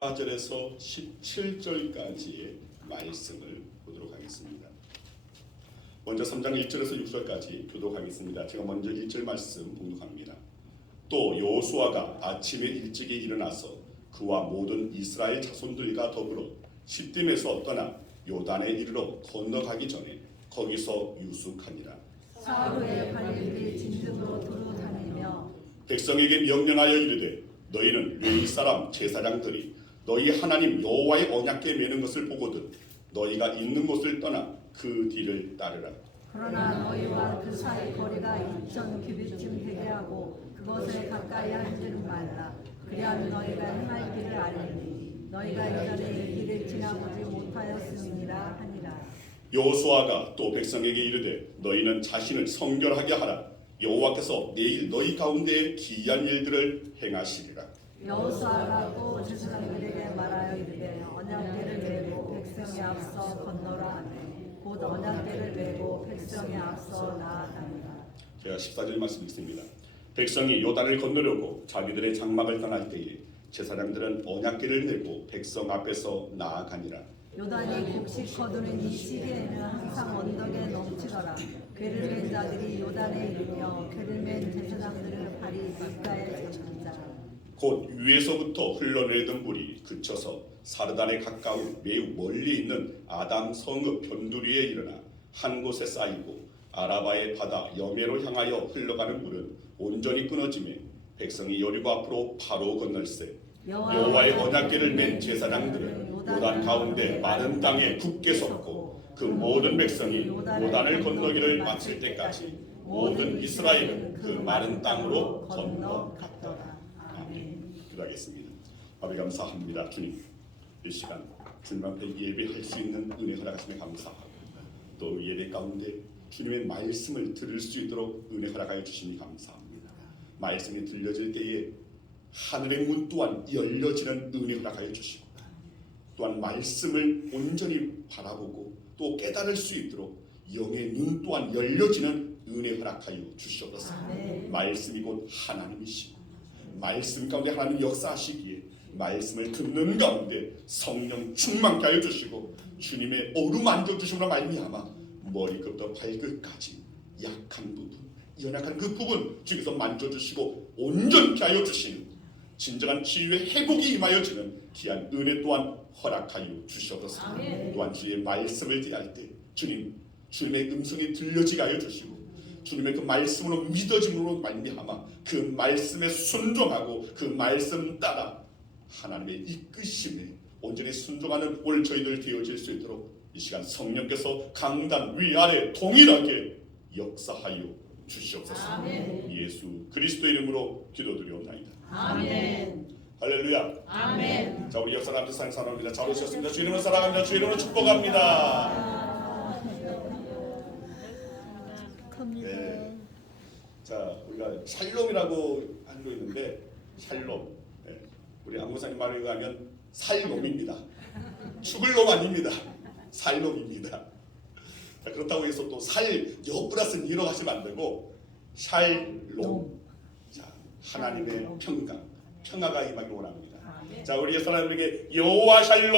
14절에서 17절까지의 말씀을 보도록 하겠습니다. 먼저 3장 1절에서 6절까지 교독하겠습니다. 제가 먼저 1절 말씀 봉독합니다. 또 여호수아가 아침에 일찍이 일어나서 그와 모든 이스라엘 자손들과 더불어 시딤에서 떠나 요단에 이르러 건너가기 전에 거기서 유숙하니라. 사흘에 관리들이 진흙으로 두루 다니며 백성에게 명령하여 이르되 너희는 레위 사람 제사장들이 너희 하나님 여호와의 언약궤 매는 것을 보거든 너희가 있는 곳을 떠나 그 뒤를 따르라. 그러나 너희와 그 사이 거리가 2,000 규빗쯤 되게 하고 그것을 가까이 하지는 말라. 그리하면 너희가 행할 길을 알리니 너희가 이전에 이 길을 지나보지 못하였음이니라 하니라. 여호수아가 또 백성에게 이르되 너희는 자신을 성결하게 하라. 여호와께서 내일 너희 가운데 기이한 일들을 행하시리라. 여호수아가 또 제사장들에게 말하여 이르되 언약궤를 메고 백성에 앞서 건너라 하되 곧 언약궤를 메고 백성에 앞서 나아가니라. 제가 14절 말씀 읽습니다. 백성이 요단을 건너려고 자기들의 장막을 떠날 때에 제사장들은 언약궤를 메고 백성 앞에서 나아가니라. 요단이 곡식 거두는 이 시기에는 항상 언덕에 넘치더라. 궤를 맨 자들이 요단에 이르며 궤를 맨 제사장들의 발이 물가에 젖는다. 곧 위에서부터 흘러내리던 물이 그쳐서 사르단에 가까운 매우 멀리 있는 아담 성읍 변두리에 일어나 한 곳에 쌓이고 아라바의 바다 여메로 향하여 흘러가는 물은 온전히 끊어지매 백성이 여리고 앞으로 바로 건널세 여호와의 언약궤를 맨 제사장들은 요단 가운데 마른 땅에 굳게 섰고 그 모든 백성이 요단을 건너기를 마칠 때까지 모든 이스라엘은 그 마른 땅으로 건너갔더라. 아멘. 기도하겠습니다. 아버지 감사합니다. 주님 이 시간 주님 앞에 예배할 수 있는 은혜 허락하심에 감사하고 또 예배 가운데 주님의 말씀을 들을 수 있도록 은혜 허락하여 주시니 감사합니다. 말씀이 들려질 때에 하늘의 문 또한 열려지는 은혜 허락하여 주시고 또한 말씀을 온전히 바라보고 또 깨달을 수 있도록 영의 눈 또한 열려지는 은혜 허락하여 주시옵소서. 말씀이 곧 하나님이시고 말씀 가운데 하나님 역사하시기에 말씀을 듣는 가운데 성령 충만케 하여 주시고 주님의 어루만져 주심으로 말미암아 머리끝부터 발끝까지 약한 부분 연약한 그 부분 주께서 만져주시고 온전케 하여 주시는 진정한 치유의 회복이 임하여지는 귀한 은혜 또한 허락하여 주시옵소서. 또한 주의 말씀을 대할 때 주님의 음성이 들려지게 하여 주시고 주님의 그 말씀으로 믿어짐으로 말미암아 그 말씀에 순종하고 그 말씀 따라 하나님의 이끄심에 온전히 순종하는 오늘 저희들 되어질 수 있도록 이 시간 성령께서 강단 위아래 동일하게 역사하여 주시옵소서. 아멘. 예수 그리스도 이름으로 기도드리옵나이다. 아멘. 할렐루야. 아멘. 자, 우리 역사람들 사랑합니다. 잘 오셨습니다. 주 이름으로 사랑합니다. 주 이름으로 축복합니다. 네. 자, 우리가 샬롬이라고 하고 있는데 샬롬. 네. 우리 안무사님 말에 의하면 살놈입니다. 죽을 놈 아닙니다. 살놈입니다. 자, 그렇다고 해서 또 여 플러스 니로 하시면 안 되고 샬롬. 자, 하나님의 평화가 임하기를 원합니다. 자, 우리 사람들에게 여호와 샬롬.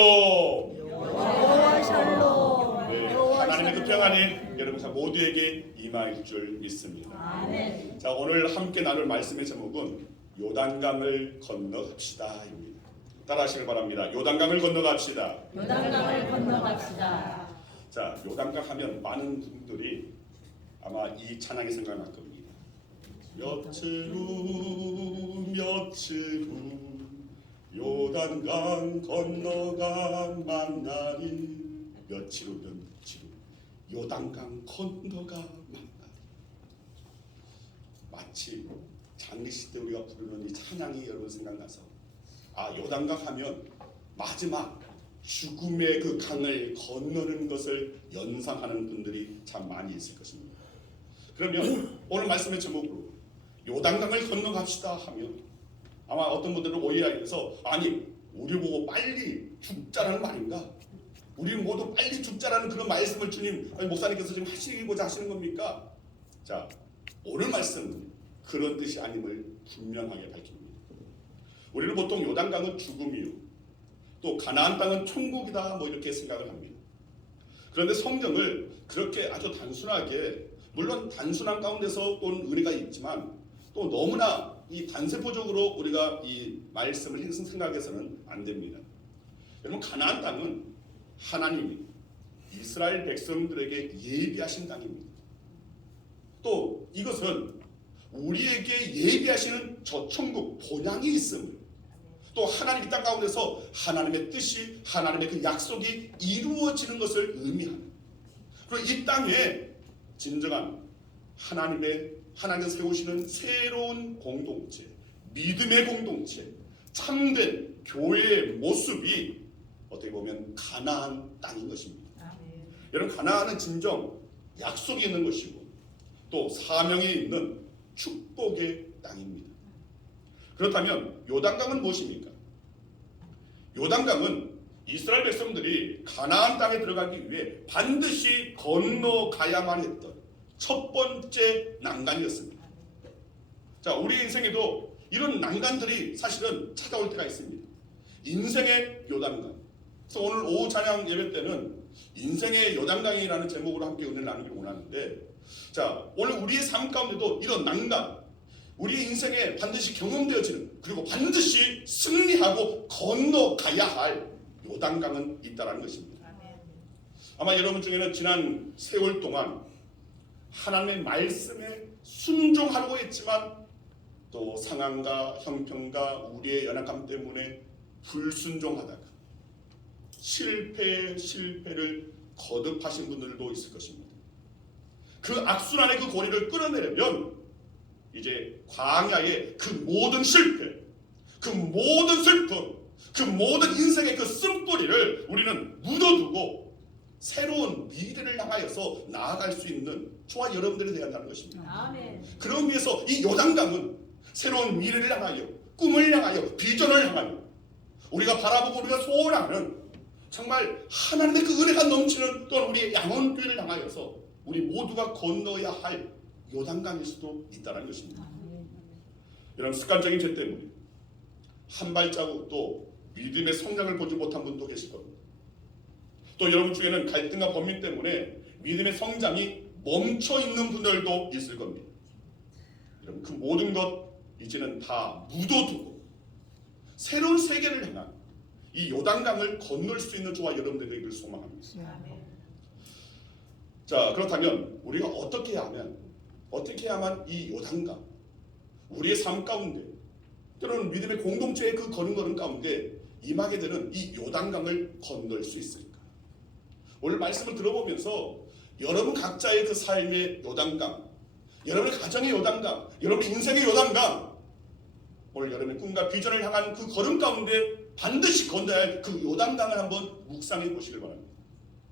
여호와 샬롬. 네, 하나님의 그 평안이 여러분 모두에게 임할 줄 믿습니다. 아멘. 자, 오늘 함께 나눌 말씀의 제목은 요단강을 건너갑시다입니다. 따라하시길 바랍니다. 요단강을 건너갑시다. 요단강을 건너갑시다. 자, 요단강 하면 많은 분들이 아마 이 찬양이 생각날 겁니다. 며칠 후 요단강 건너가 만나리. 며칠 후 요단강 건너가 만나리. 마치 장례식 때 우리가 부르는 이 찬양이 여러분 생각나서 요단강 하면 마지막 죽음의 그 강을 건너는 것을 연상하는 분들이 참 많이 있을 것입니다. 그러면 오늘 말씀의 제목으로 요단강을 건너갑시다 하면 아마 어떤 분들은 오해하면서 우리 보고 빨리 죽자라는 말인가? 우리 모두 빨리 죽자라는 그런 말씀을 주님 목사님께서 지금 하시고자 하시는 겁니까? 자, 오늘 말씀은 그런 뜻이 아님을 분명하게 밝힙니다. 우리는 보통 요단강은 죽음이요 또 가나안 땅은 천국이다 뭐 이렇게 생각을 합니다. 그런데 성경을 그렇게 아주 단순하게, 물론 단순한 가운데서 또 의미가 있지만 또 너무나 이 단세포적으로 우리가 이 말씀을 생각해서는 안 됩니다. 여러분, 가나안 땅은 하나님이 이스라엘 백성들에게 예비하신 땅입니다. 또 이것은 우리에게 예비하시는 저 천국 본향이 있음을, 또 하나님 이 땅 가운데서 하나님의 뜻이, 하나님의 그 약속이 이루어지는 것을 의미하는, 그리고 이 땅에 진정한 하나님 세우시는 새로운 공동체, 믿음의 공동체, 참된 교회의 모습이 어떻게 보면 가나안 땅인 것입니다. 여러분, 가나안은 진정 약속이 있는 것이고 또 사명이 있는 축복의 땅입니다. 그렇다면 요단강은 무엇입니까? 요단강은 이스라엘 백성들이 가나안 땅에 들어가기 위해 반드시 건너가야만 했던 첫 번째 난간이었습니다. 자, 우리 인생에도 이런 난간들이 사실은 찾아올 때가 있습니다. 인생의 요단강. 그래서 오늘 오후 찬양 예배 때는 인생의 요단강이라는 제목으로 함께 은혜를 나누기 원하는데, 자, 오늘 우리의 삶 가운데도 이런 난간, 우리의 인생에 반드시 경험되어지는, 그리고 반드시 승리하고 건너가야 할 요단강은 있다는 것입니다. 아마 여러분 중에는 지난 세월 동안 하나님의 말씀에 순종하려고 했지만 또 상황과 형편과 우리의 연약함 때문에 불순종하다가 실패를 거듭하신 분들도 있을 것입니다. 그 악순환의 그 고리를 끌어내려면 이제 광야의 그 모든 실패, 그 모든 슬픔, 그 모든 인생의 그 쓴뿌리를 우리는 묻어두고 새로운 미래를 향하여서 나아갈 수 있는 저와 여러분들이 되어야 한다는 것입니다. 아멘. 그러기 위해서 이 요단강은 새로운 미래를 향하여, 꿈을 향하여, 비전을 향하여 우리가 바라보고 우리가 소원하는 정말 하나님의 그 은혜가 넘치는 또한 우리의 양원교회를 향하여서 우리 모두가 건너야 할 요단강일 수도 있다는 것입니다. 이런 습관적인 죄 때문에 한 발자국도 믿음의 성장을 보지 못한 분도 계실 겁니다. 또 여러분 중에는 갈등과 번민 때문에 믿음의 성장이 멈춰 있는 분들도 있을 겁니다. 여러분, 그 모든 것 이제는 다 묻어두고 새로운 세계를 향한 이 요단강을 건널 수 있는 저와 여러분들에게 이를 소망합니다. 자, 그렇다면 우리가 어떻게 해야만 이 요단강, 우리의 삶 가운데, 때로는 믿음의 공동체의 그 걸음걸음 가운데 임하게 되는 이 요단강을 건널 수 있을까? 오늘 말씀을 들어보면서 여러분 각자의 그 삶의 요단강, 여러분의 가정의 요단강, 여러분의 인생의 요단강, 오늘 여러분의 꿈과 비전을 향한 그 걸음 가운데 반드시 건너야 할 그 요단강을 한번 묵상해 보시길 바랍니다.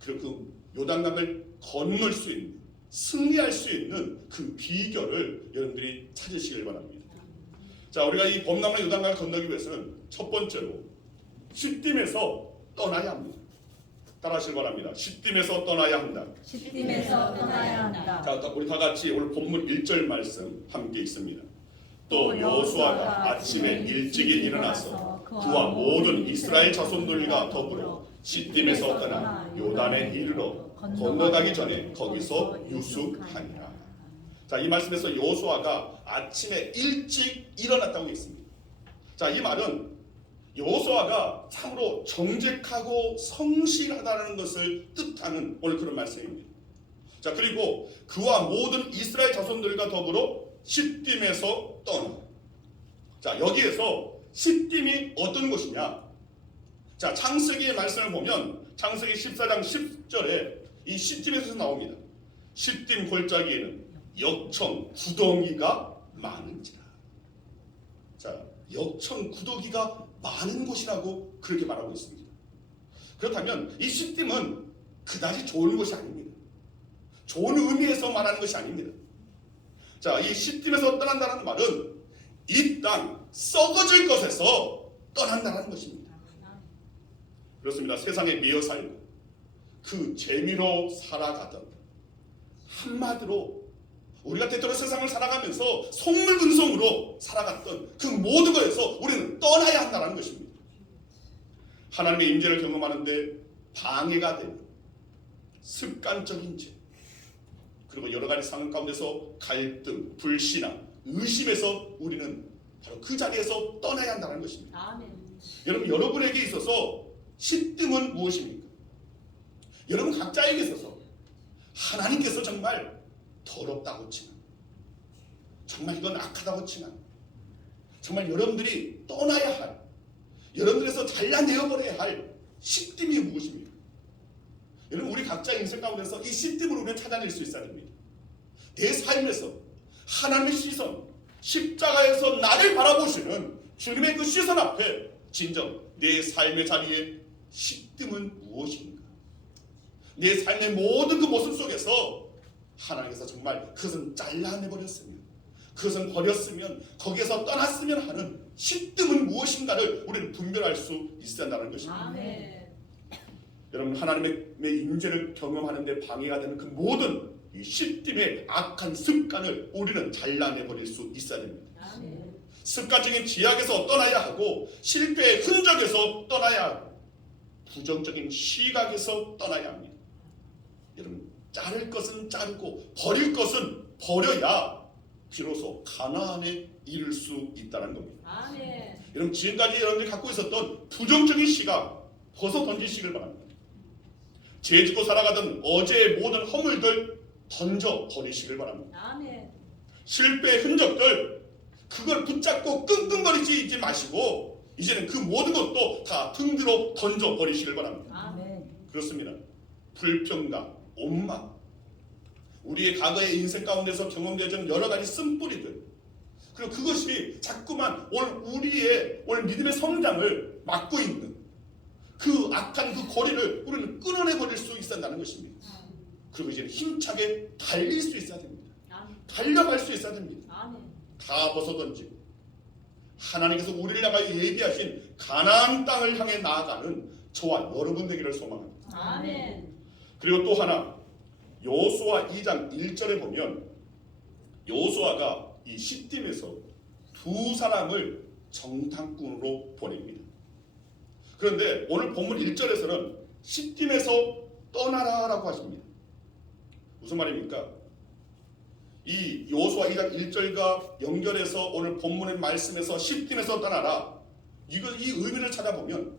그리고 그 요단강을 건널 수 있는, 승리할 수 있는 그 비결을 여러분들이 찾으시길 바랍니다. 자, 우리가 이 범람의 요단강을 건너기 위해서는 첫 번째로 시딤에서 떠나야 합니다. 따라하시길 바랍니다. 시딤에서 떠나야 한다. 시딤에서 떠나야 한다. 자, 우리 다 같이 오늘 본문 1절 말씀 함께 읽습니다. 또 여호수아가 아침에 일찍이 일어나서 그와 모든 이스라엘 자손들과 더불어 시딤에서 떠나 요단에 이르러 건너가기 전에 거기서 유숙하니라. 자, 이 말씀에서 여호수아가 아침에 일찍 일어났다고 했습니다. 자, 이 말은 여호수아가 참으로 정직하고 성실하다는 것을 뜻하는 오늘 그런 말씀입니다. 자, 그리고 그와 모든 이스라엘 자손들과 더불어 시딤에서 떠나. 자, 여기에서 시딤이 어떤 곳이냐? 자, 창세기의 말씀을 보면 창세기 14장 10절에 이 시딤에서 나옵니다. 시딤 골짜기에는 역청 구덩이가 많은지라. 자, 역청 구덩이가 많은 곳이라고 그렇게 말하고 있습니다. 그렇다면 이 시딤은 그다지 좋은 곳이 아닙니다. 좋은 의미에서 말하는 것이 아닙니다. 자, 이 시딤에서 떠난다는 말은 이 땅 썩어질 것에서 떠난다는 것입니다. 그렇습니다. 세상에 미어 살고 그 재미로 살아가던, 한마디로 우리가 때때로 세상을 살아가면서 속물근성으로 살아갔던 그 모든 것에서 우리는 떠나야 한다는 것입니다. 하나님의 임재를 경험하는데 방해가 되는 습관적인 죄, 그리고 여러 가지 상황 가운데서 갈등, 불신앙, 의심에서 우리는 바로 그 자리에서 떠나야 한다는 것입니다. 아멘. 여러분, 여러분에게 있어서 십등은 무엇입니까? 여러분 각자에게 있어서 하나님께서 정말 더럽다고 치는, 정말 이건 악하다고 치는, 정말 여러분들이 떠나야 할, 여러분들에서 잘라내어버려야 할 십등이 무엇입니까? 여러분, 우리 각자의 인생 가운데서 이 십등을 우리는 찾아낼 수 있어야 됩니다. 내 삶에서 하나님의 시선, 십자가에서 나를 바라보시는 주님의 그 시선 앞에 진정 내 삶의 자리에 십등은 무엇인가? 내 삶의 모든 그 모습 속에서 하나님께서 정말 그것은 잘라내버렸으면, 그것은 버렸으면, 거기에서 떠났으면 하는 십등은 무엇인가를 우리는 분별할 수 있어야 한다는 것입니다. 아멘. 여러분, 하나님의 임재를 경험하는 데 방해가 되는 그 모든 이 십등의 악한 습관을 우리는 잘라내버릴 수 있어야 됩니다. 아멘. 습관적인 지약에서 떠나야 하고, 실패의 흔적에서 떠나야 하고, 부정적인 시각에서 떠나야 합니다. 여러분, 자를 것은 자르고 버릴 것은 버려야 비로소 가나안에 이를 수 있다는 겁니다. 아멘. 여러분, 지금까지 여러분들이 갖고 있었던 부정적인 시각 벗어 던지시길 바랍니다. 죄 짓고 살아가던 어제의 모든 허물들 던져 버리시길 바랍니다. 아멘. 실패의 흔적들, 그걸 붙잡고 끙끙거리지 마시고 이제는 그 모든 것도 다 등 뒤로 던져 버리시길 바랍니다. 아멘. 그렇습니다. 불평감, 원망, 우리의 과거의 인생 가운데서 경험되어진 여러 가지 쓴뿌리들, 그리고 그것이 자꾸만 우리의 믿음의 성장을 막고 있는 그 악한 그 고리를 우리는 끊어내버릴 수 있어야 한다는 것입니다. 그리고 이제는 힘차게 달릴 수 있어야 됩니다. 아멘. 달려갈 수 있어야 됩니다. 아멘. 다 벗어던지고 하나님께서 우리를 향하여 예비하신 가나안 땅을 향해 나아가는 저와 여러분 되기를 소망합니다. 아멘. 그리고 또 하나, 여호수아 2장 1절에 보면 여호수아가 이 시딤에서 두 사람을 정탐꾼으로 보냅니다. 그런데 오늘 본문 1절에서는 시딤에서 떠나라라고 하십니다. 무슨 말입니까? 이 여호수아 2장 1절과 연결해서 오늘 본문의 말씀에서 시딤에서 떠나라, 이 의미를 찾아보면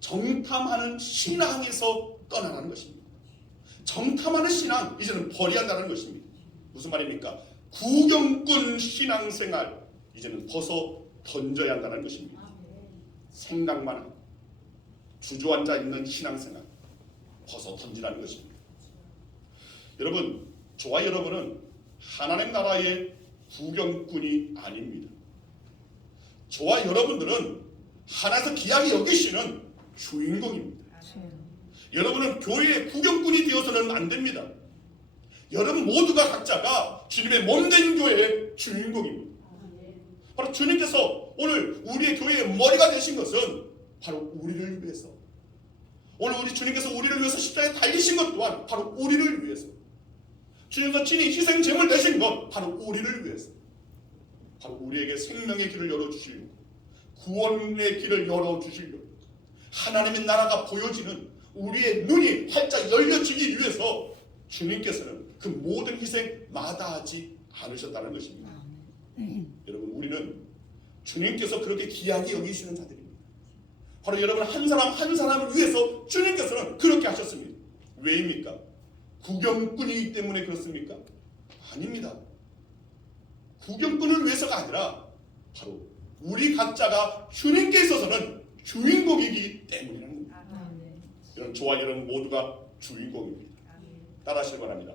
정탐하는 신앙에서 떠나라는 것입니다. 정탐하는 신앙, 이제는 버려야 한다는 것입니다. 무슨 말입니까? 구경꾼 신앙생활, 이제는 벗어 던져야 한다는 것입니다. 생각만 하고 주저앉아 있는 신앙생활 벗어 던지라는 것입니다. 여러분, 저와 여러분은 하나님 나라의 구경꾼이 아닙니다. 저와 여러분들은 하나님께서 귀하게 여기시는 주인공입니다. 여러분은 교회의 구경꾼이 되어서는 안 됩니다. 여러분 모두가 각자가 주님의 몸된 교회의 주인공입니다. 바로 주님께서 오늘 우리의 교회의 머리가 되신 것은 바로 우리를 위해서, 오늘 우리 주님께서 우리를 위해서 십자가에 달리신 것 또한 바로 우리를 위해서, 주님께서 친히 희생 제물 되신 것 바로 우리를 위해서, 바로 우리에게 생명의 길을 열어주시려고, 구원의 길을 열어주시려고, 하나님의 나라가 보여지는 우리의 눈이 활짝 열려지기 위해서 주님께서는 그 모든 희생 마다하지 않으셨다는 것입니다. 여러분, 우리는 주님께서 그렇게 귀하게 여기시는 자들입니다. 바로 여러분 한 사람 한 사람을 위해서 주님께서는 그렇게 하셨습니다. 왜입니까? 구경꾼이기 때문에 그렇습니까? 아닙니다. 구경꾼을 위해서가 아니라 바로 우리 각자가 주님께 있어서는 주인공이기 때문이라는 겁니다. 여러분, 저와 여러분 모두가 주인공입니다. 따라하시기 바랍니다.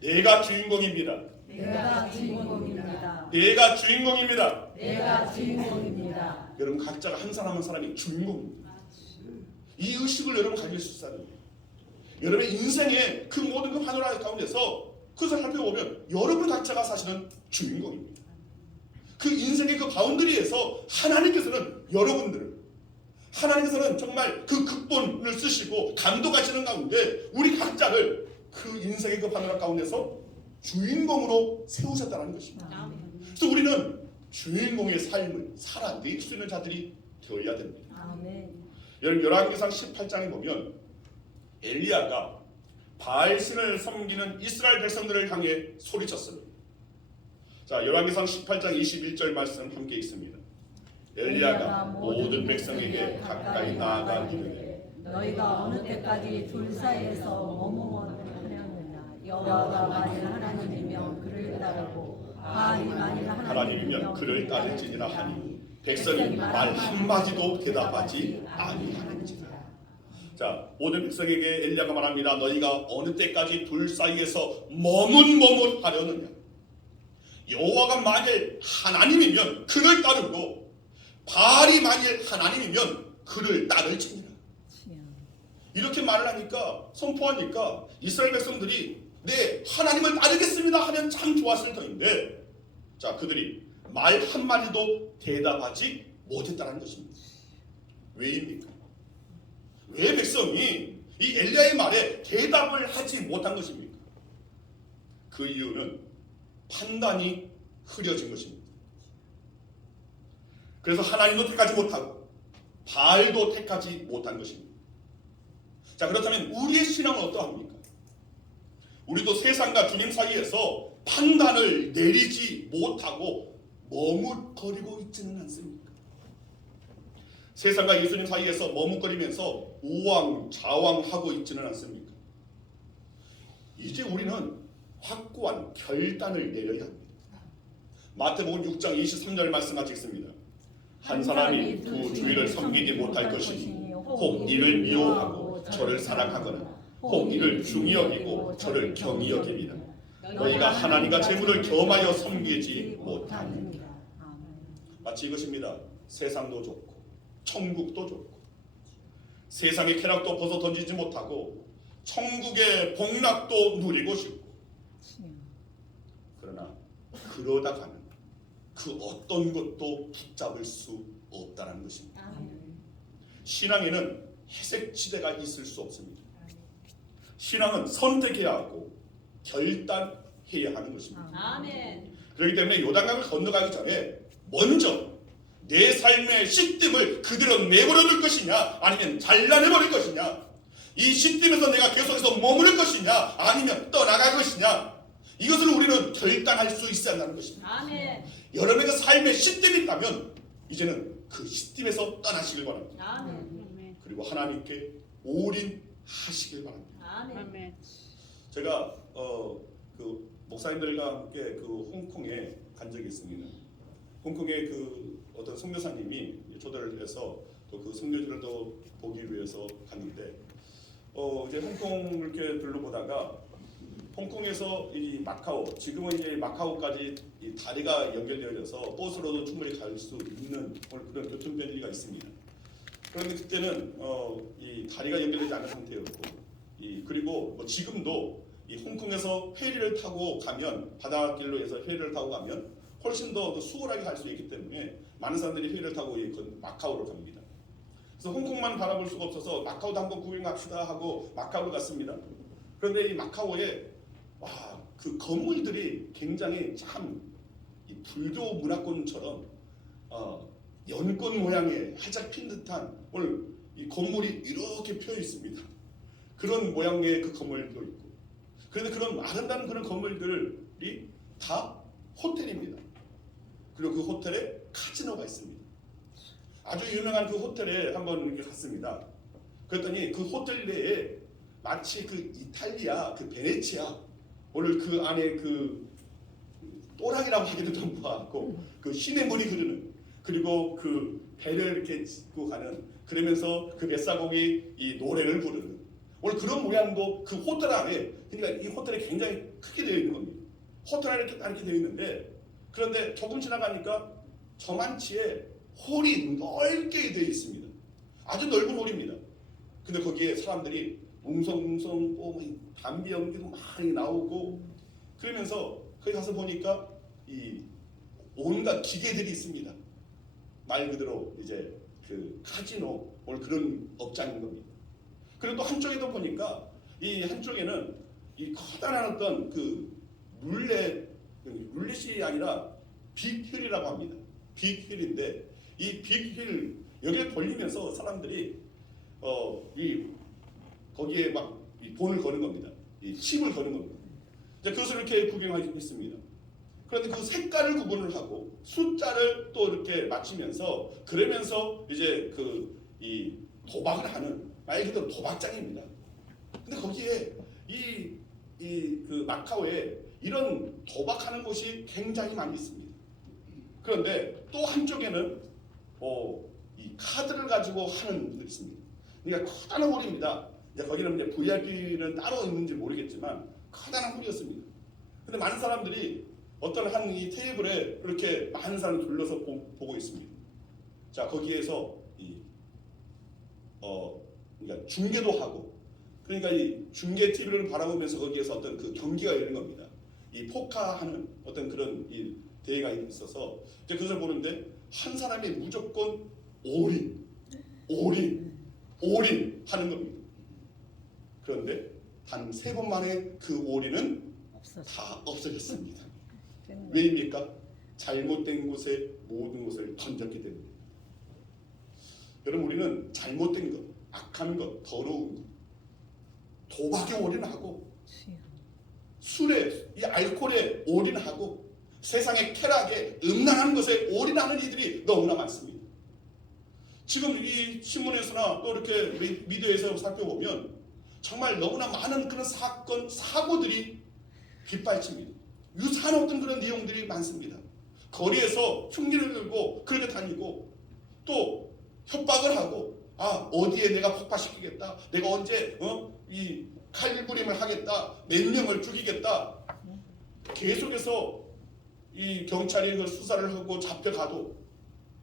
내가 주인공입니다. 내가 주인공입니다. 내가 주인공입니다. 내가 주인공입니다. 여러분 각자가 한 사람 한 사람이 주인공입니다. 이 의식을 여러분 가질 수 있어야 됩니다. 여러분의 인생의 그 모든 그 파노라마 가운데서 그것을 살펴보면 여러분 각자가 사실은 주인공입니다. 그 인생의 그 바운더리에서 하나님께서는 여러분들을, 하나님께서는 정말 그 극본을 쓰시고 감독하시는 가운데 우리 각자를 그 인생의 그 파노라마 가운데서 주인공으로 세우셨다는 것입니다. 그래서 우리는 주인공의 삶을 살아낼 수 있는 자들이 되어야 됩니다. 아멘. 여러분 열왕기상 18장에 보면 엘리야가 바알신을 섬기는 이스라엘 백성들을 향해 소리쳤습니다. 자, 열왕기상 18장 21절 말씀 함께 있습니다. 엘리야가 모든 백성에게 가까이 나아가 이르되 너희가 어느 때까지 둘 사이에서 머뭇하려느냐. 여호와가 만일 하나님이면 그를 따르고 바알이 만일 하나님이면 그를 따를지니라 하니 백성이 말 한마디도 대답하지 아니하는지라. 자, 모든 백성에게 엘리야가 말합니다. 너희가 어느 때까지 둘 사이에서 머뭇하려느냐. 여호와가 만일 하나님이면 그를 따르고 바알이 만일 하나님이면 그를 따를지니라. 이렇게 말을 하니까, 선포하니까 이스라엘 백성들이 네, 하나님을 따르겠습니다 하면 참 좋았을 터인데, 자, 그들이 말 한마디도 대답하지 못했다는 것입니다. 왜입니까? 왜 백성이 이 엘리야의 말에 대답을 하지 못한 것입니까? 그 이유는 판단이 흐려진 것입니다. 그래서 하나님도 택하지 못하고 바알도 택하지 못한 것입니다. 자, 그렇다면 우리의 신앙은 어떠합니까? 우리도 세상과 주님 사이에서 판단을 내리지 못하고 머뭇거리고 있지는 않습니까? 세상과 예수님 사이에서 머뭇거리면서 우왕좌왕하고 있지는 않습니까? 이제 우리는 확고한 결단을 내려야 합니다. 마태복음 6장 23절 말씀하시 있습니다. 한 사람이 두 주위를 섬기지 못할 것이니 혹 이를 미워하고 저를 사랑하거나 혹 이를 중히 여기고 저를 경히 여깁니다. 너희가 하나님과 재물을 겸하여 섬기지 못하느니라. 마치 이것입니다. 세상도 좋고 천국도 좋고 세상의 쾌락도 벗어 던지지 못하고 천국의 복락도 누리고 싶고, 그러나 그러다가는 그 어떤 것도 붙잡을 수 없다는 것입니다. 신앙에는 회색지대가 있을 수 없습니다. 신앙은 선택해야 하고 결단해야 하는 것입니다. 아멘. 그렇기 때문에 요단강을 건너가기 전에 먼저 내 삶의 시딤을 그대로 내버려 둘 것이냐, 아니면 잘라내버릴 것이냐, 이 시딤에서 내가 계속해서 머무를 것이냐, 아니면 떠나갈 것이냐, 이것을 우리는 결단할 수 있어야 한다는 것입니다. 아멘. 여러분의 삶의 시딤이 있다면 이제는 그 시딤에서 떠나시길 바랍니다. 아멘. 그리고 하나님께 올인하시길 바랍니다. 아멘. 제가 그 목사님들과 함께 그 홍콩에 간 적이 있습니다. 홍콩에 그 어떤 선교사님이 초대를 해서 또 그 선교지를 보기 위해서 갔는데, 이제 홍콩을 이렇게 둘러보다가 홍콩에서 이 마카오, 지금은 이제 마카오까지 이 다리가 연결되어 있어서 버스로도 충분히 갈 수 있는 그런 교통便利가 있습니다. 그런데 그때는 이 다리가 연결되지 않은 상태였고, 그리고 뭐 지금도 이 홍콩에서 페리를 타고 가면, 바닷길로 해서 페리를 타고 가면 훨씬 더 수월하게 갈 수 있기 때문에 많은 사람들이 페리를 타고 마카오로 갑니다. 그래서 홍콩만 바라볼 수가 없어서 마카오도 한번 구경합시다 하고 마카오로 갔습니다. 그런데 이 마카오에 그 건물들이 굉장히 참 이 불교 문화권처럼 연꽃 모양의 활짝 핀 듯한 이 건물이 이렇게 펴 있습니다. 그런 모양의 그 건물도 있고, 그런데 그런 아름다운 그런 건물들이 다 호텔입니다. 그리고 그 호텔에 카지노가 있습니다. 아주 유명한 그 호텔에 한번 이렇게 갔습니다. 그랬더니 그 호텔 내에 마치 그 이탈리아, 그 베네치아, 오늘 그 안에 그 또랑이라고 하기도 좀 뭐하고 그 시냇물이 흐르는, 그리고 그 배를 이렇게 짚고 가는, 그러면서 그 뱃사공이 이 노래를 부르는, 오늘 그런 모양도 그 호텔 안에, 그러니까 이 호텔이 굉장히 크게 되어 있는 겁니다. 호텔 안에 이렇게 되어 있는데, 그런데 조금 지나가니까 저만치에 홀이 넓게 되어 있습니다. 아주 넓은 홀입니다. 근데 거기에 사람들이 웅성웅성 담배 연기도 많이 나오고, 그러면서 거기 가서 보니까 이 온갖 기계들이 있습니다. 말 그대로 이제 그 카지노 오늘 그런 업장인 겁니다. 그리고 또 한쪽에도 보니까 이 한쪽에는 이 커다란 어떤 그 룰렛이 아니라 빅힐이라고 합니다. 빅힐인데 이 빅힐 여기에 돌리면서 사람들이 이 거기에 막 이 본을 거는 겁니다. 이 침을 거는 겁니다. 이제 그것을 이렇게 구경했습니다. 그런데 그 색깔을 구분을 하고 숫자를 또 이렇게 맞추면서 그러면서 이제 이 도박을 하는 말 그대로 도박장입니다. 근데 거기에 그 마카오에 이런 도박하는 곳이 굉장히 많이 있습니다. 그런데 또 한쪽에는 이 카드를 가지고 하는 분들이 있습니다. 그러니까 커다란 홀입니다. 이제 거기는 이제 VIP는 따로 있는지 모르겠지만 커다란 홀이었습니다. 근데 많은 사람들이 어떤 한 이 테이블에 그렇게 많은 사람이 둘러서 보고 있습니다. 자, 거기에서 그러니까 중계도 하고, 그러니까 이 중계 TV를 바라보면서 거기에서 어떤 그 경기가 열리는 겁니다. 이 포카하는 어떤 그런 이 대회가 있어서 이제 그것을 보는데 한 사람이 무조건 올인 하는 겁니다. 그런데 단 3번 만에 그 올인은 다 없어졌습니다. 왜입니까? 잘못된 곳에 모든 것을 던졌기 때문에. 여러분, 우리는 잘못된 것, 악한 것, 더러운 것, 도박에 올인하고 술에, 이 알코올에 올인하고 세상의 쾌락에 음란한 것에 올인하는 이들이 너무나 많습니다. 지금 이 신문에서나 또 이렇게 미디어에서 살펴보면 정말 너무나 많은 그런 사건, 사고들이 빗발칩니다. 유사한 어떤 그런 내용들이 많습니다. 거리에서 흉기를 들고 그렇게 다니고 또 협박을 하고 어디에 내가 폭파시키겠다. 내가 언제 이 칼부림을 하겠다. 몇 명을 죽이겠다. 계속해서 이 경찰이 그 수사를 하고 잡혀가도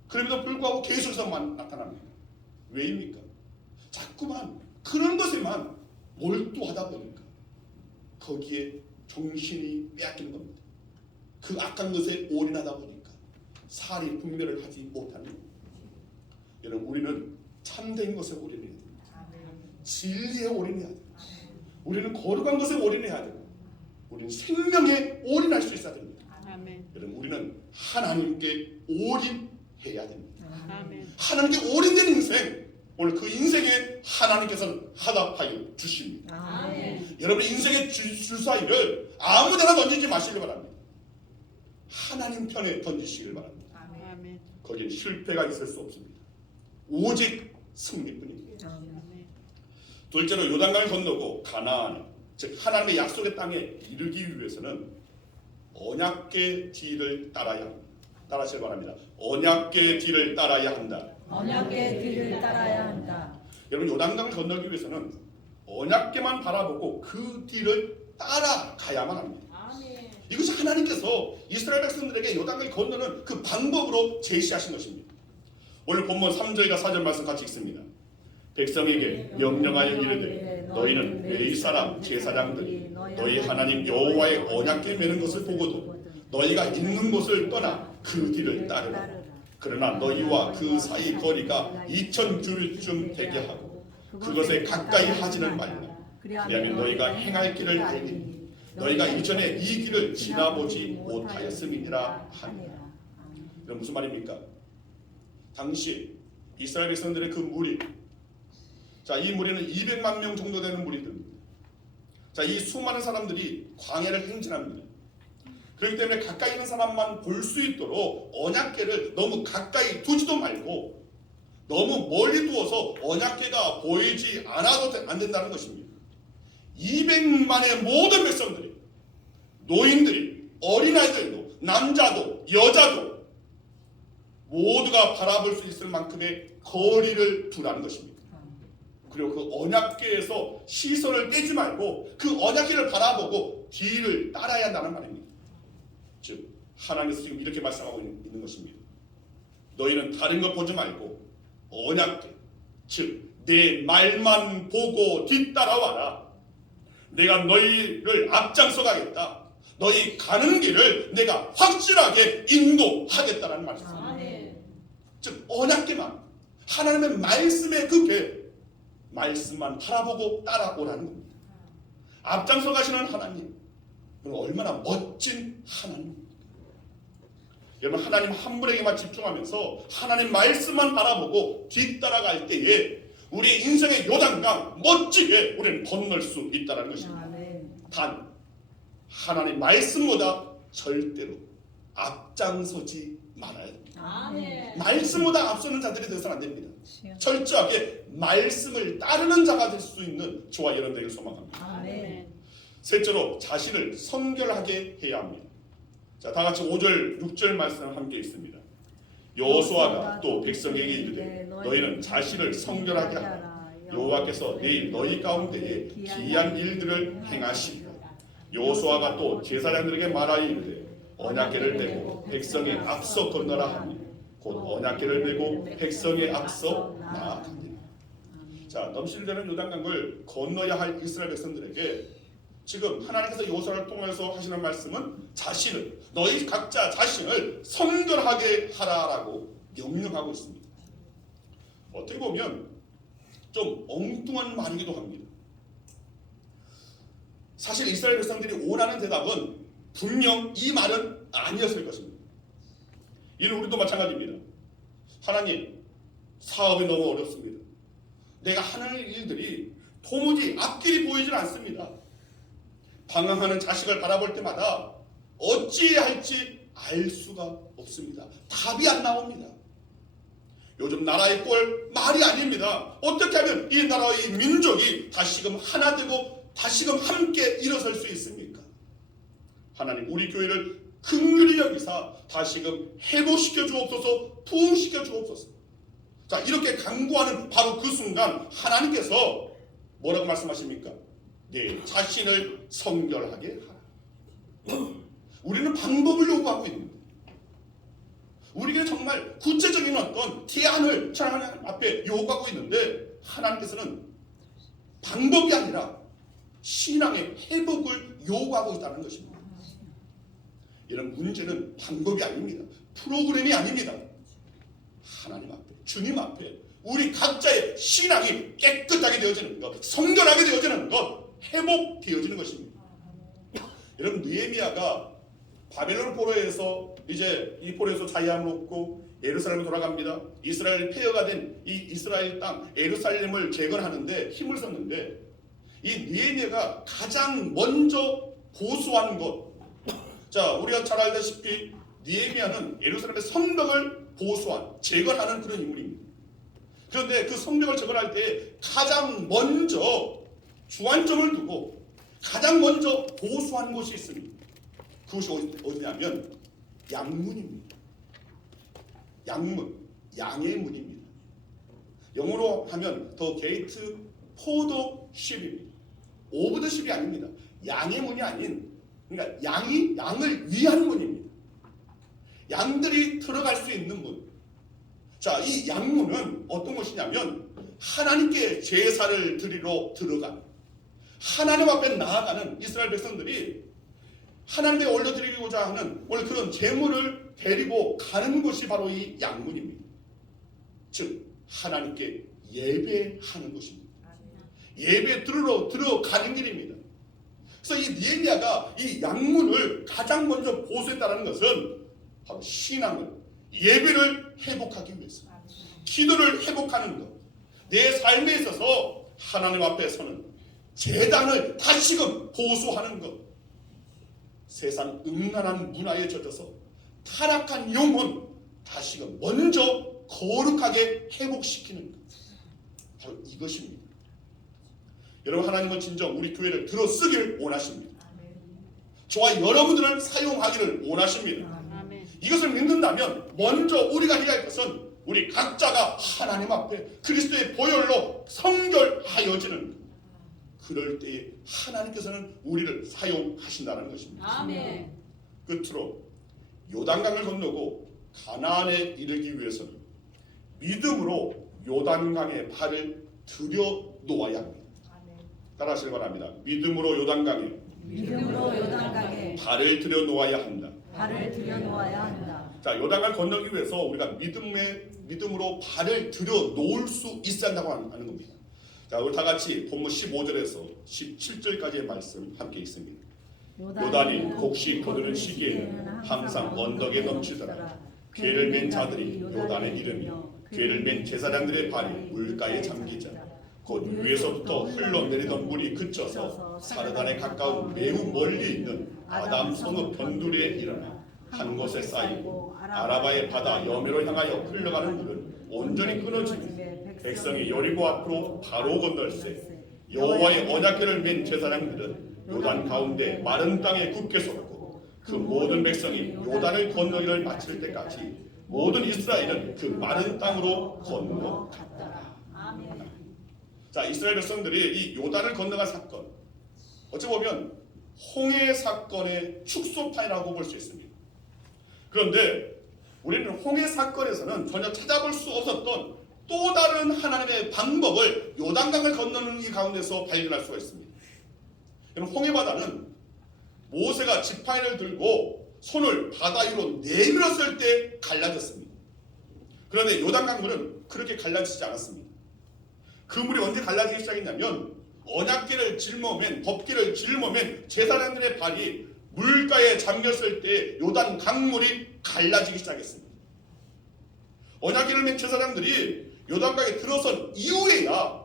그럼에도 불구하고 계속해서만 나타납니다. 왜입니까? 자꾸만 그런 것에만 몰두하다 보니까 거기에 정신이 빼앗기는 겁니다. 그 악한 것에 올인하다 보니까 살이 분별을 하지 못하는 겁니다. 여러분, 우리는 참된 것에 올인해야 됩니다. 진리에 올인해야 됩니다. 우리는 거룩한 것에 올인해야 됩니다. 우리는 생명에 올인할 수 있어야 됩니다. 아멘. 여러분, 우리는 하나님께 올인해야 됩니다. 아멘. 하나님께 올인된 인생, 오늘 그 인생에 하나님께서는 하답하여 주십니다. 아멘. 여러분, 인생의 주사위를 아무데나 던지지 마시길 바랍니다. 하나님 편에 던지시길 바랍니다. 아멘. 거기에 실패가 있을 수 없습니다. 오직 승리뿐입니다. 아멘. 둘째로 요단강을 건너고 가나안, 즉 하나님의 약속의 땅에 이르기 위해서는 언약궤 뒤를 따라야 합니다. 따라하시길 바랍니다. 언약궤 뒤를 따라야 한다. 언약의 뒤를 따라야 한다. 여러분, 요단강을 건너기 위해서는 언약궤만 바라보고 그 뒤를 따라가야만 합니다. 아멘. 이것이 하나님께서 이스라엘 백성들에게 요단강을 건너는 그 방법으로 제시하신 것입니다. 오늘 본문 3절과 4절 말씀 같이 읽습니다. 백성에게 명령하여 이르되 너희는 레위 사람 제사장들이 너희 하나님 여호와의 언약궤 매는 것을 보고도 너희가 있는 곳을 떠나 그 뒤를 따르라. 그러나 너희와 그 사이 거리가 2000규빗쯤 되게 하고 그것에 가까이 하지는 말라. 그리하면 너희가 행할 길을 알리니 너희가 이전에 이 길을 지나보지 못하였음이니라 하니라. 이건 무슨 말입니까? 당시 이스라엘 백성들의 그 무리, 자, 이 무리는 200만 명 정도 되는 무리들입니다. 자, 이 수많은 사람들이 광야를 행진합니다. 그렇기 때문에 가까이 있는 사람만 볼 수 있도록 언약궤를 너무 가까이 두지도 말고 너무 멀리 두어서 언약궤가 보이지 않아도 안 된다는 것입니다. 200만의 모든 백성들이, 노인들이, 어린아이들도, 남자도, 여자도 모두가 바라볼 수 있을 만큼의 거리를 두라는 것입니다. 그리고 그 언약궤에서 시선을 떼지 말고 그 언약궤를 바라보고 뒤를 따라야 한다는 말입니다. 즉, 하나님께서 지금 이렇게 말씀하고 있는 것입니다. 너희는 다른 것 보지 말고 언약궤, 즉 내 말만 보고 뒤따라와라. 내가 너희를 앞장서 가겠다. 너희 가는 길을 내가 확실하게 인도하겠다는 말씀입니다. 즉 언약궤만, 하나님의 말씀의 그 궤, 말씀만 바라보고 따라오라는 겁니다. 앞장서 가시는 하나님, 얼마나 멋진 하나님입니까? 여러분, 하나님 한 분에게만 집중하면서 하나님 말씀만 바라보고 뒤따라갈 때에 우리 인생의 요단강 멋지게 우리는 건널 수 있다는 것입니다. 아멘. 단 하나님 말씀보다 절대로 앞장서지 말아야 됩니다. 아멘. 말씀보다 앞서는 자들이 되어서는 안 됩니다. 철저하게 말씀을 따르는 자가 될 수 있는 저와 여러분 되길 소망합니다. 아멘. 셋째로 자신을 성결하게 해야 합니다. 자, 다 같이 5절, 6절 말씀 함께 있습니다. 여호수아가 또 백성에게 이르되 너희는 자신을 성결하게 하라. 여호와께서 내일 너희 가운데에 기이한 일들을 행하시리라. 여호수아가 또 제사장들에게 말하여 이르되 언약궤를 메고 백성의 앞서 건너라 하니 곧 언약궤를 메고 백성의 앞서 나아가니라. 자, 넘실대는 요단강을 건너야 할 이스라엘 백성들에게 지금 하나님께서 여호수아를 통해서 하시는 말씀은 자신을, 너희 각자 자신을 성결하게 하라라고 명령하고 있습니다. 어떻게 보면 좀 엉뚱한 말이기도 합니다. 사실 이스라엘 백성들이 원하는 대답은 분명 이 말은 아니었을 것입니다. 이는 우리도 마찬가지입니다. 하나님, 사업이 너무 어렵습니다. 내가 하는 일들이 도무지 앞길이 보이질 않습니다. 방황하는 자식을 바라볼 때마다 어찌해야 할지 알 수가 없습니다. 답이 안 나옵니다. 요즘 나라의 꼴 말이 아닙니다. 어떻게 하면 이 나라의 민족이 다시금 하나 되고 다시금 함께 일어설 수 있습니까? 하나님, 우리 교회를 긍휼히 여기사 다시금 회복시켜 주옵소서, 부흥시켜 주옵소서. 자, 이렇게 간구하는 바로 그 순간 하나님께서 뭐라고 말씀하십니까? 내 자신을 성결하게 하라. 우리는 방법을 요구하고 있는 거예요. 우리에게 정말 구체적인 어떤 대안을 하나님 앞에 요구하고 있는데 하나님께서는 방법이 아니라 신앙의 회복을 요구하고 있다는 것입니다. 이런 문제는 방법이 아닙니다. 프로그램이 아닙니다. 하나님 앞에, 주님 앞에 우리 각자의 신앙이 깨끗하게 되어지는 것, 성결하게 되어지는 것, 회복되어지는 것입니다. 여러분, 느헤미야가 바벨론 포로에서 이제 이 포로에서 자유함을 얻고 예루살렘으로 돌아갑니다. 이스라엘 폐허가 된 이 이스라엘 땅 예루살렘을 재건하는데 힘을 썼는데 이 느헤미야가 가장 먼저 보수하는 것. 자, 우리가 잘 알다시피 느헤미야는 예루살렘의 성벽을 보수한, 재건하는 그런 인물입니다. 그런데 그 성벽을 재건할 때 가장 먼저 주안점을 두고 가장 먼저 보수한 곳이 있습니다. 그것이 어디냐면 양문입니다. 양문, 양의 문입니다. 영어로 하면 더 게이트 포더 십입니다. 오브 더 십이 아닙니다. 양의 문이 아닌, 그러니까 양을 위한 문입니다. 양들이 들어갈 수 있는 문. 자, 이 양문은 어떤 것이냐면 하나님께 제사를 드리러 들어간, 하나님 앞에 나아가는 이스라엘 백성들이 하나님께 올려드리고자 하는 오늘 그런 제물을 데리고 가는 것이 바로 이 양문입니다. 즉 하나님께 예배하는 것입니다. 예배 들어가는 길입니다. 그래서 이 느헤미야가 이 양문을 가장 먼저 보수했다는 것은 바로 신앙을, 예배를 회복하기 위해서, 기도를 회복하는 것, 내 삶에 있어서 하나님 앞에 서는 제단을 다시금 보수하는 것, 세상 음란한 문화에 젖어서 타락한 영혼 다시금 먼저 거룩하게 회복시키는 것, 바로 이것입니다. 여러분, 하나님은 진정 우리 교회를 들어쓰길 원하십니다. 저와 여러분들을 사용하기를 원하십니다. 이것을 믿는다면 먼저 우리가 해야 할 것은 우리 각자가 하나님 앞에 그리스도의 보혈로 성결하여지는 것. 그럴 때에 하나님께서는 우리를 사용하신다는 것입니다. 아멘. 끝으로 요단강을 건너고 가나안에 이르기 위해서는 믿음으로 요단강에 발을 들여 놓아야 합니다. 따라하시기 바랍니다. 믿음으로 요단강에 발을 들여 놓아야 한다. 발을 들여놓아야 한다. 자, 요단강을 건너기 위해서 우리가 믿음으로 발을 들여 놓을 수 있어야 한다고 하는 겁니다. 자, 우리 다 같이 본문 15절에서 17절까지의 말씀 함께 있습니다. 요단이 곡식 거두는 시기에는 항상 언덕에 넘치더라. 궤를 맨 자들이 요단에 이르며 궤를 맨 제사장들의 발이 물가에 잠기자 곧 위에서부터 흘러내리던 물이 그쳐서 사르단에 가까운 매우 멀리 있는 아담 성읍 변두리에 일어나 한 곳에 쌓이고 아라바의 바다 여매로 향하여 흘러가는 물은 온전히 끊어지며 백성이 여리고 앞으로 바로 건널세. 여호와의 언약궤를 맨 제사장들은 요단 가운데 마른 땅에 굳게 섰고 그 모든 백성이 요단을 건너기를 마칠 때까지 모든 이스라엘은 그 마른 땅으로 건너갔다. 자, 이스라엘 백성들이 이 요단을 건너간 사건, 어찌 보면 홍해 사건의 축소판이라고 볼 수 있습니다. 그런데 우리는 홍해 사건에서는 전혀 찾아볼 수 없었던 또 다른 하나님의 방법을 요단강을 건너는 이 가운데서 발견할 수가 있습니다. 홍해 바다는 모세가 지팡이를 들고 손을 바다 위로 내밀었을 때 갈라졌습니다. 그런데 요단강물은 그렇게 갈라지지 않았습니다. 그 물이 언제 갈라지기 시작했냐면 언약궤를 짊어맨, 법궤를 짊어맨 제사장들의 발이 물가에 잠겼을 때 요단 강물이 갈라지기 시작했습니다. 언약궤를 맨 제사장들이 요단강에 들어선 이후에야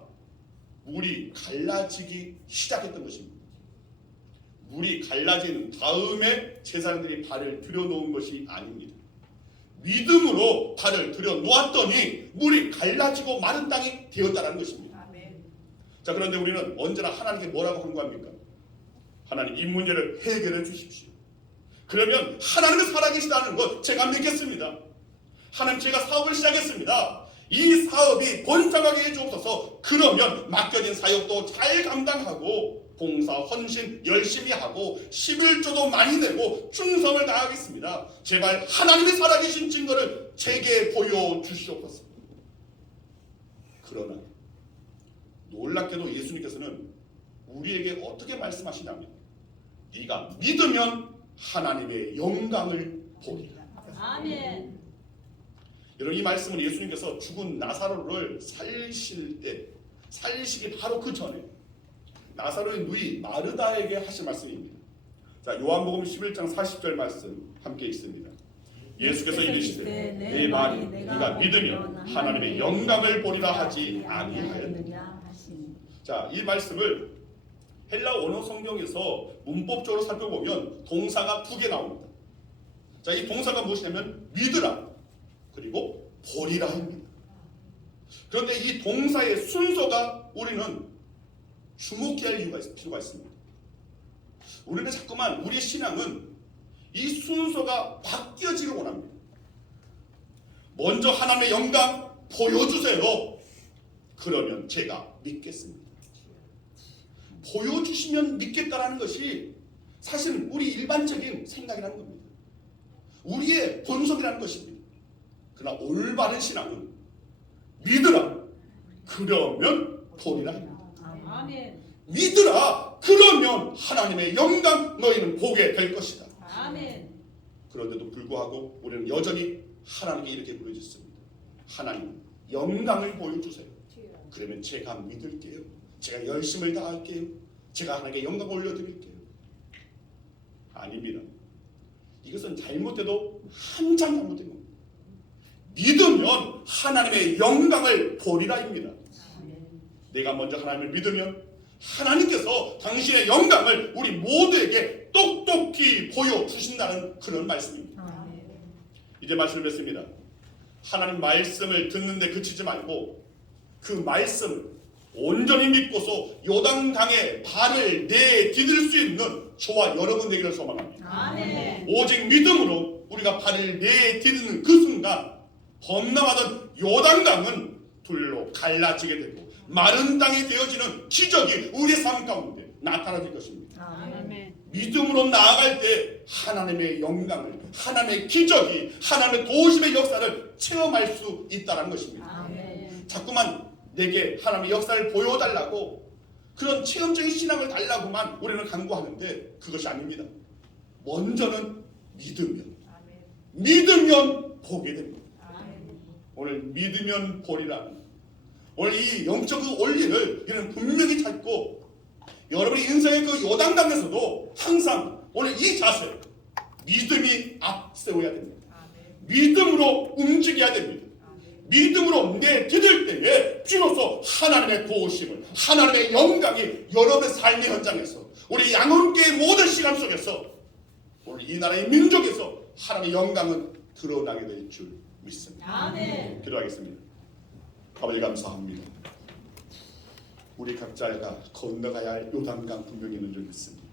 물이 갈라지기 시작했던 것입니다. 물이 갈라진 다음에 제사장들이 발을 들여놓은 것이 아닙니다. 믿음으로 발을 들여놓았더니 물이 갈라지고 마른 땅이 되었다는 것입니다. 아멘. 자, 그런데 우리는 언제나 하나님께 뭐라고 간구합니까? 하나님, 이 문제를 해결해 주십시오. 그러면 하나님이 살아계시다는 것 제가 믿겠습니다. 하나님, 제가 사업을 시작했습니다. 이 사업이 번창하게 해주옵소서. 그러면 맡겨진 사역도 잘 감당하고 봉사, 헌신 열심히 하고 11조도 많이 내고 충성을 다하겠습니다. 제발 하나님이 살아계신 증거를 제게 보여주시옵소서. 그러나 놀랍게도 예수님께서는 우리에게 어떻게 말씀하시냐면 네가 믿으면 하나님의 영광을 보리라. 아멘. 여러분, 이 말씀은 예수님께서 죽은 나사로를 살리시기 바로 그 전에 나사로의 누이 마르다에게 하신 말씀입니다. 자, 요한복음 11장 40절 말씀 함께 있습니다. 예수께서 이르시되 내 말이 네가 믿으면 하나님의 영광을 보리라 하지 아니하였느냐. 자, 이 말씀을 헬라 원어 성경에서 문법적으로 살펴보면 동사가 두 개 나옵니다. 자, 이 동사가 무엇이냐면 믿으라 그리고 보리라 합니다. 그런데 이 동사의 순서가 우리는 주목해야 할 필요가 있습니다. 우리는 자꾸만 우리의 신앙은 이 순서가 바뀌어지길 원합니다. 먼저 하나님의 영광 보여주세요. 그러면 제가 믿겠습니다. 보여주시면 믿겠다라는 것이 사실은 우리 일반적인 생각이라는 겁니다. 우리의 본성이라는 것입니다. 그러나 올바른 신앙은 믿으라 그러면 보리라 합니다. 아멘. 믿으라 그러면 하나님의 영광 너희는 보게 될 것이다. 아멘. 그런데도 불구하고 우리는 여전히 하나님께 이렇게 부르짖습니다. 하나님, 영광을 보여주세요. 그러면 제가 믿을게요. 제가 열심을 다할게요. 제가 하나님께 영광 올려드릴게요. 아닙니다. 이것은 잘못돼도 한참 잘못된 겁니다. 믿으면 하나님의 영광을 보리라입니다. 내가 먼저 하나님을 믿으면 하나님께서 당신의 영광을 우리 모두에게 똑똑히 보여주신다는 그런 말씀입니다. 이제 말씀을 뵙습니다. 하나님 말씀을 듣는데 그치지 말고 그 말씀을 온전히 믿고서 요단강에 발을 내디딜 수 있는 저와 여러분 되기를 소망합니다. 아멘. 오직 믿음으로 우리가 발을 내디디는 그 순간 범람하던 요단강은 둘로 갈라지게 되고 마른 땅이 되어지는 기적이 우리의 삶 가운데 나타나질 것입니다. 아멘. 믿음으로 나아갈 때 하나님의 영광을, 하나님의 기적이, 하나님의 도우심의 역사를 체험할 수 있다는 것입니다. 아멘. 자꾸만 내게 하나님의 역사를 보여달라고 그런 체험적인 신앙을 달라고만 우리는 간구하는데 그것이 아닙니다. 먼저는 믿으면 보게 됩니다. 오늘 믿으면 보리라. 오늘 이 영적 그 원리를 우리는 분명히 찾고 여러분의 인생의 그 요단강에서도 항상 오늘 이 자세 믿음이 앞세워야 됩니다. 믿음으로 움직여야 됩니다. 믿음으로 내딛을 때에 비로소 하나님의 도우심을, 하나님의 영광이 여러분의 삶의 현장에서, 우리 양혼교의 모든 시간 속에서, 오늘 이 나라의 민족에서 하나님의 영광은 드러나게 될 줄 믿습니다. 아멘. 기도하겠습니다. 아버지 감사합니다. 우리 각자가 건너가야 할 요단강 분명히 있는 줄 믿습니다.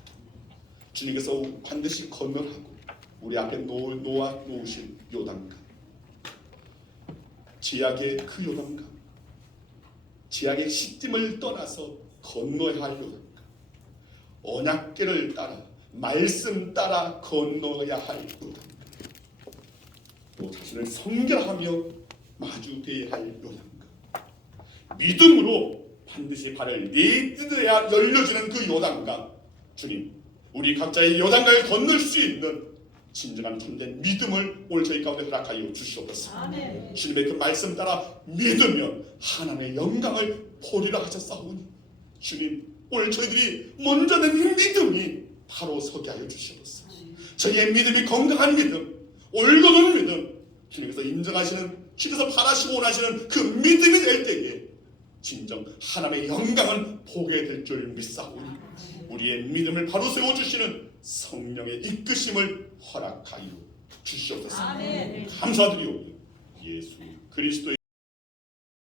주님께서 반드시 건너가고 우리 앞에 놓으신 요단강, 제약의 그 요단강, 제약의 시딤을 떠나서 건너야 할 요단강, 언약궤를 따라 말씀 따라 건너야 할 요단강, 또 자신을 성결하며 마주대야 할 요단강, 믿음으로 반드시 발을 내딛어야 열려지는 그 요단강. 주님, 우리 각자의 요단강을 건널 수 있는 진정한 참된 믿음을 오늘 저희 가운데 허락하여 주시옵소서. 아멘. 주님의 그 말씀 따라 믿으면 하나님의 영광을 보리라 하셨사오니, 주님, 오늘 저희들이 먼저 낸 이 믿음이 바로 서게 하여 주시옵소서. 저희의 믿음이 건강한 믿음, 올곧은 믿음, 주님께서 인정하시는, 주께서 바라시고 원하시는 그 믿음이 될 때에 진정 하나님의 영광을 보게 될 줄 믿사오니, 우리의 믿음을 바로 세워주시는 성령의 이끄심을 허락하여 주시옵소서. 아멘. 감사드리오니 예수 그리스도의